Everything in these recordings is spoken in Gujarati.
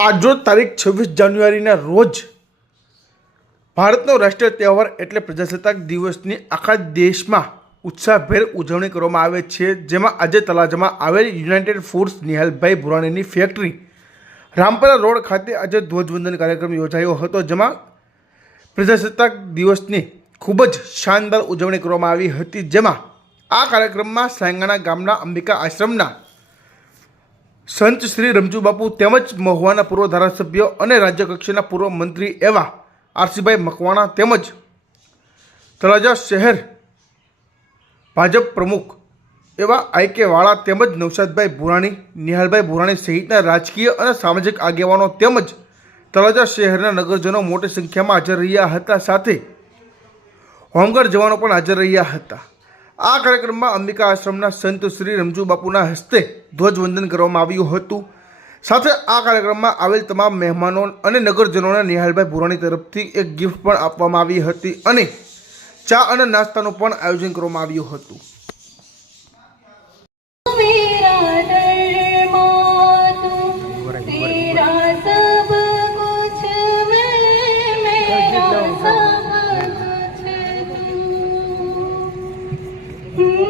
આજરોજ તારીખ છવ્વીસ જાન્યુઆરીના રોજ ભારતનો રાષ્ટ્રીય તહેવાર એટલે પ્રજાસત્તાક દિવસની આખા દેશમાં ઉત્સાહભેર ઉજવણી કરવામાં આવે છે. જેમાં આજે તલાજમાં આવેલ યુનાઇટેડ ફૂડ્સ નિહાલભાઈ ભુરાણીની ફેક્ટરી રામપરા રોડ ખાતે આજે ધ્વજવંદન કાર્યક્રમ યોજાયો હતો, જેમાં પ્રજાસત્તાક દિવસની ખૂબ જ શાનદાર ઉજવણી કરવામાં આવી હતી. જેમાં આ કાર્યક્રમમાં સાંગાણા ગામના અંબિકા આશ્રમના સંત શ્રી રમજુબાપુ તેમજ મહુવાના પૂર્વ ધારાસભ્ય અને રાજ્યકક્ષાના પૂર્વ મંત્રી એવા આરસીભાઈ મકવાણા તેમજ તળાજા શહેર ભાજપ પ્રમુખ એવા આઈકે વાળા તેમજ નવસાદભાઈ ભુરાણી, નિહાલભાઈ ભુરાણી સહિતના રાજકીય અને સામાજિક આગેવાનો તેમજ તળાજા શહેરના નગરજનો મોટી સંખ્યામાં હાજર રહ્યા હતા સાથે હોમગાર્ડ જવાનો પણ હાજર રહ્યા હતા. આ કાર્યક્રમમાં અંબિકા આશ્રમના સંત શ્રી રમજુ બાપુના હસ્તે ધ્વજવંદન કરવામાં આવ્યું હતું. સાથે આ કાર્યક્રમમાં આવેલ તમામ મહેમાનો અને નગરજનોને નિહાલભાઈ ભુરાણી તરફથી એક ગિફ્ટ પણ આપવામાં આવી હતી અને ચા અને નાસ્તાનું પણ આયોજન કરવામાં આવ્યું હતું. Hmm.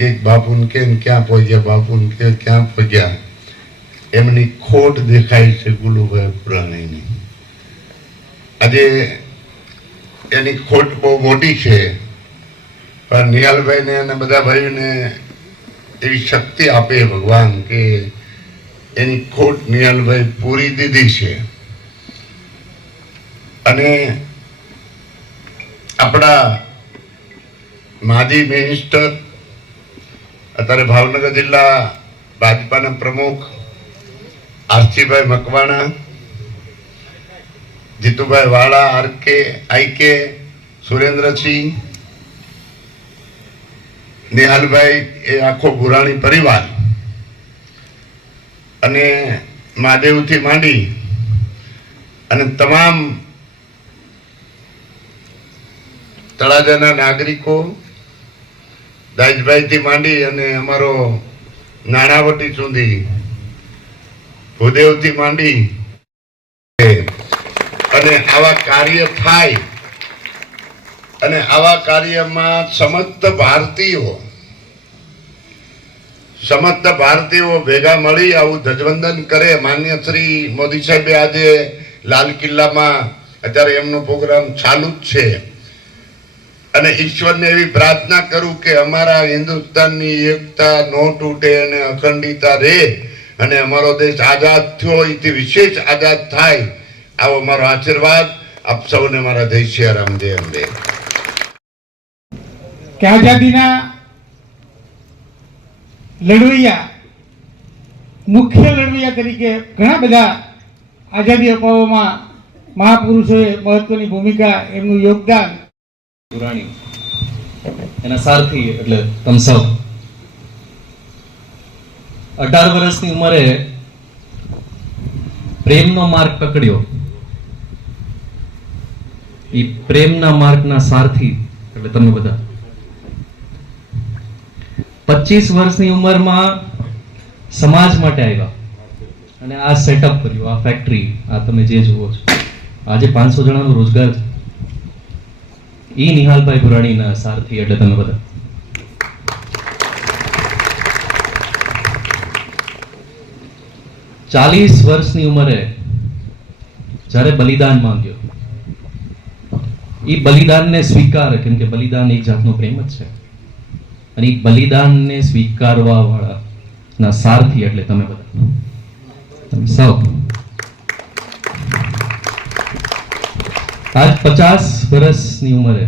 કે બાપુને કે ક્યાં પહોંચ્યા, બાપુને કે ક્યાં પહોંચ્યા? એમની ખોટ દેખાય છે ગુલુભાઈ પુરાણીની. આજે એની ખોટ બહુ મોટી છે, પણ નિહાલભાઈને અને બધા ભાઈઓને એવી શક્તિ આપે ભગવાન કે એની ખોટ નિહાલભાઈ પૂરી દીધી છે. અને આપણા માજી મિનિસ્ટર અત્યારે ભાવનગર જિલ્લા ભાજપાના પ્રમુખ આરસીભાઈ મકવાણા, જીતુભાઈ વાળા, આરકે, આઈકે, સુરેન્દ્રસિંહ, નિહાલભાઈ એ આખો ગુરાણી પરિવાર અને મહાદેવથી માંડી અને તમામ તળાજાના નાગરિકો દાજભાઈથી માંડી અને અમારો નાણાવટી સુધી ભૂદેવથી માંડી અને આવા કાર્ય થાય અને આવા કાર્યમાં સમસ્ત ભારતીયો સમસ્ત ભારતીયો ભેગા મળી આવું ધ્વજવંદન કરે. માન્ય શ્રી મોદી સાહેબે આજે લાલ કિલ્લામાં, અત્યારે એમનો પ્રોગ્રામ ચાલુ જ છે. અને ઈશ્વરને એવી પ્રાર્થના કરું કે અમારા હિન્દુસ્તાનની એકતા ન તૂટે અને અખંડિતા રહે અને અમારો દેશ આઝાદ થયો, એથી વિશેષ આઝાદ થાય. આવો મારો આશીર્વાદ. આપ સૌને મારા જય સિયારામ જય કે આઝાદીના લડવૈયા, મુખ્ય લડવૈયા તરીકે ઘણા બધા આઝાદી અપાવવામાં મહાપુરુષોએ મહત્વની ભૂમિકા, એમનું યોગદાન પુરાણી. એના સારથી એટલે તમસવ અઢાર વર્ષની ઉંમરે પ્રેમનો માર્ગ પકડ્યો. એ પ્રેમના માર્ગના સારથી, એટલે તમે બધા. પચીસ વર્ષની ઉંમરમાં સમાજ માટે આવ્યા. અને આ સેટઅપ કર્યું, આ ફેક્ટરી આ તમે જે જુઓ છો. આજે પાંચસો જણાનો રોજગાર છે. ઈ નિહાલભાઈ પુરાણીના સારથી એટલે તમે બધા. ચાલીસ વર્ષની ઉંમરે જ્યારે બલિદાન માંગ્યો એ બલિદાનને સ્વીકાર, કેમ કે બલિદાન એક જાતનો પ્રેમ જ છે. અને એ બલિદાનને સ્વીકારવા વાળા ના સારથી એટલે તમે બધા. સૌ. આજ પચાસ વર્ષની ઉંમરે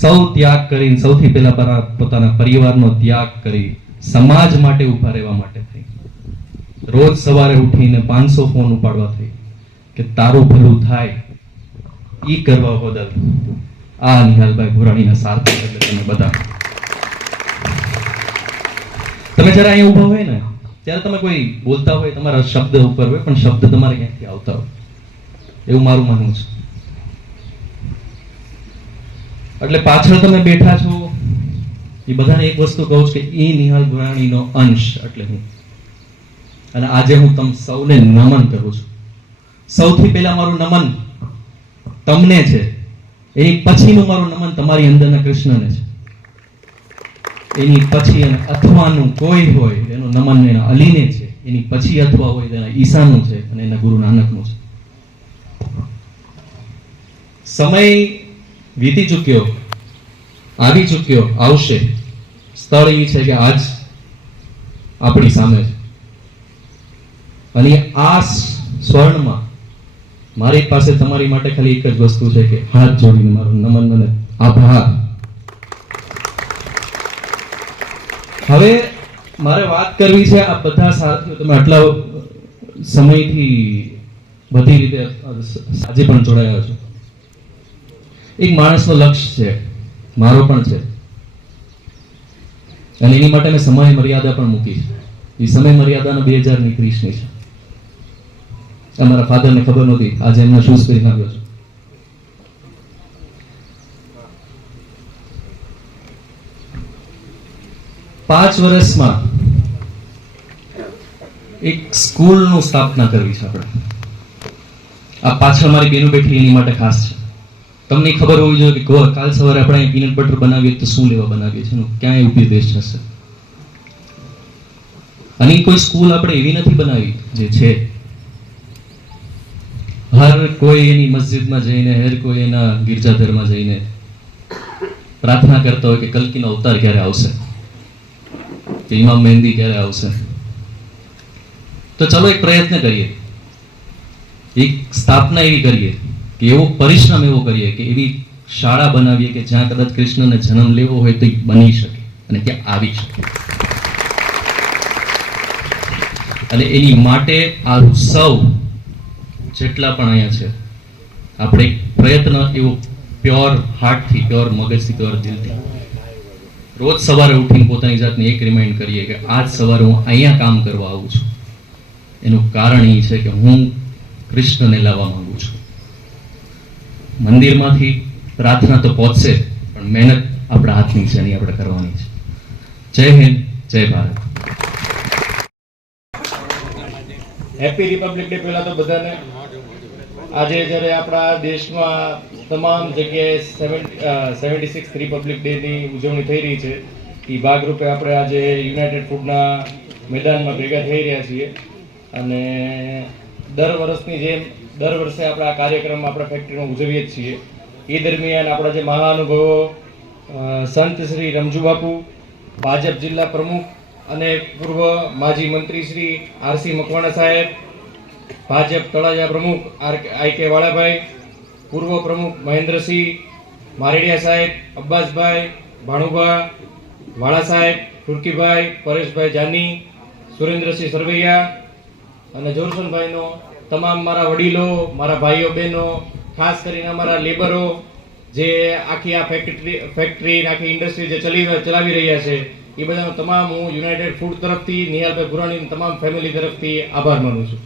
સૌ ત્યાગ કરીને સૌથી પહેલા પોતાના પરિવારનો ત્યાગ કરી સમાજ માટે ઊભા રહેવા માટે થઈ. રોજ સવારે ઉઠીને પાંચસો ફોન ઉપાડવા થઈ કે તારું ભલું થાય એ કરવા બદલ આ નિહાલભાઈ ભુરાણીના સાર્થક એટલે તમે બધા. તમે જ્યારે અહીંયા ઊભા હોય ને, ત્યારે તમે કોઈ બોલતા હોય, તમારા શબ્દ ઉપર હોય, પણ શબ્દ તમારે ક્યાંથી આવતા હોય. એવું મારું માનવું છે. એટલે પાછળ તમે બેઠા છો, એ બધાને એક વસ્તુ કહું છું કે એ નિહાલ ગુરાણીનો અંશ એટલે હું. અને આજે હું તમ સૌને નમન કરું છું. સૌથી પહેલા મારું નમન તમને છે. એની પછીનું મારું નમન તમારી અંદરના કૃષ્ણને છે. એની પછી અને અથવાનું કોઈ હોય, એનું નમન એના અલીને છે. એની પછી અથવા હોય તેના ઈશાનું છે અને એના ગુરુ નાનકનું છે. સમય વીતી ચૂક્યો, આવી ચૂક્યો, આવશે. સ્થળ એ છે કે આજ આપણી સામે છે. અને આ સ્વર્ણમાં મારી પાસે તમારી માટે ખાલી એક જ વસ્તુ છે કે હાથ જોડીને મારું નમન અને આભાર. હવે મારે વાત કરવી છે આ બધા સાથીઓ તમે આટલા સમયથી બધી રીતે આજે પણ જોડાયા છો. એક માણસનો લક્ષ્ય છે. મારો પણ છે. અને એની માટે મેં સમય મર્યાદા પણ મૂકી છે. એ સમય મર્યાદાનો બે હજારની ત્રીસની છે. અમારા ફાધરને ખબર નહોતી. આજે એમના શૂઝ પહેરી આવ્યો છું. પાંચ વર્ષમાં એક સ્કૂલનું સ્થાપના કરવી છે આપણે. આ પાછળ મારી બેનું બેઠી એની માટે ખાસ છે. તમને ખબર હોવી જોઈએ કે કાલ સવારે આપણે પીનટ બટર બનાવીએ તો શું લેવા બનાવીએ છીએ? ક્યાંય ઉપદેશ હશે અને કોઈ સ્કૂલ આપણે એવી નથી બનાવી જે છે. હર કોઈ એની મસ્જિદમાં જઈને, હર કોઈ એના ગિરજાઘરમાં જઈને પ્રાર્થના કરતા હોય કે કલ્કીનો અવતાર ક્યારે આવશે? કે ઇમામ મહેંદી ક્યારે આવશે? તો ચલો એક પ્રયત્ન કરીએ. એક સ્થાપના એવી કરીએ. કે એવો પરિશ્રમ એવો કરીએ કે એવી શાળા બનાવીએ કે જ્યાં કદાચ કૃષ્ણને જન્મ લેવો હોય તો બની શકે અને ત્યાં આવી શકે. અને એની માટે આ સૌ જેટલા પણ અહીંયા છે, આપણે પ્રયત્ન એવો પ્યોર હાર્ટથી, પ્યોર મગજથી, પ્યોર દિલથી. રોજ સવારે ઉઠીને પોતાની જાતને એક રિમાઇન્ડ કરીએ કે આજ સવારે હું અહીંયા કામ કરવા આવું છું. એનું કારણ એ છે કે હું કૃષ્ણને લાવવા માંગુ છું. મંદિરમાંથી પ્રાર્થના તો પહોંચશે પણ મહેનત આપણા હાથની છે એની આપણે કરવાની છે. જય હિન્દ, જય ભારત. હેપી રિપબ્લિક ડે પહેલા તો બધાને. આજે જ્યારે આપણા દેશમાં તમામ જગ્યાએ સેવન્ટી સિક્સ રિપબ્લિક ડેની ઉજવણી થઈ રહી છે, એ ભાગરૂપે આપણે આજે યુનાઇટેડ ફૂડના મેદાનમાં ભેગા થઈ રહ્યા છીએ. અને દર વર્ષની જેમ દર વર્ષે આપણે આ કાર્યક્રમ આપણા ફેક્ટરીમાં ઉજવીએ જ છીએ. એ દરમિયાન આપણા જે મહાનુભવો સંત શ્રી રમજુ બાપુ ભાજપ જિલ્લા પ્રમુખ અને પૂર્વ માજી મંત્રી શ્રી આરસી મકવાણા સાહેબ, ભાજપ તળાજા પ્રમુખ આર આઈ કે વાળાભાઈ, પૂર્વ પ્રમુખ મહેન્દ્રસિંહ, મારેડિયા સાહેબ, અબ્બાસભાઈ, ભાણુભા, વાળા સાહેબ ફુરકીભાઈ પરેશભાઈ જાની, સુરેન્દ્રસિંહ સરવૈયા અને જોનસનભાઈનો, તમામ મારા વડીલો, મારા ભાઈઓ બહેનો, ખાસ કરીને અમારા લેબરો જે આખી આ ફેક્ટરી ફેક્ટરી આખી ઇન્ડસ્ટ્રી જે ચલી ચલાવી રહ્યા છે, એ બધાનો તમામ હું યુનાઇટેડ ફૂડ તરફથી, નિહાલભાઈ ગુરાણીની તમામ ફેમિલી તરફથી આભાર માનું છું.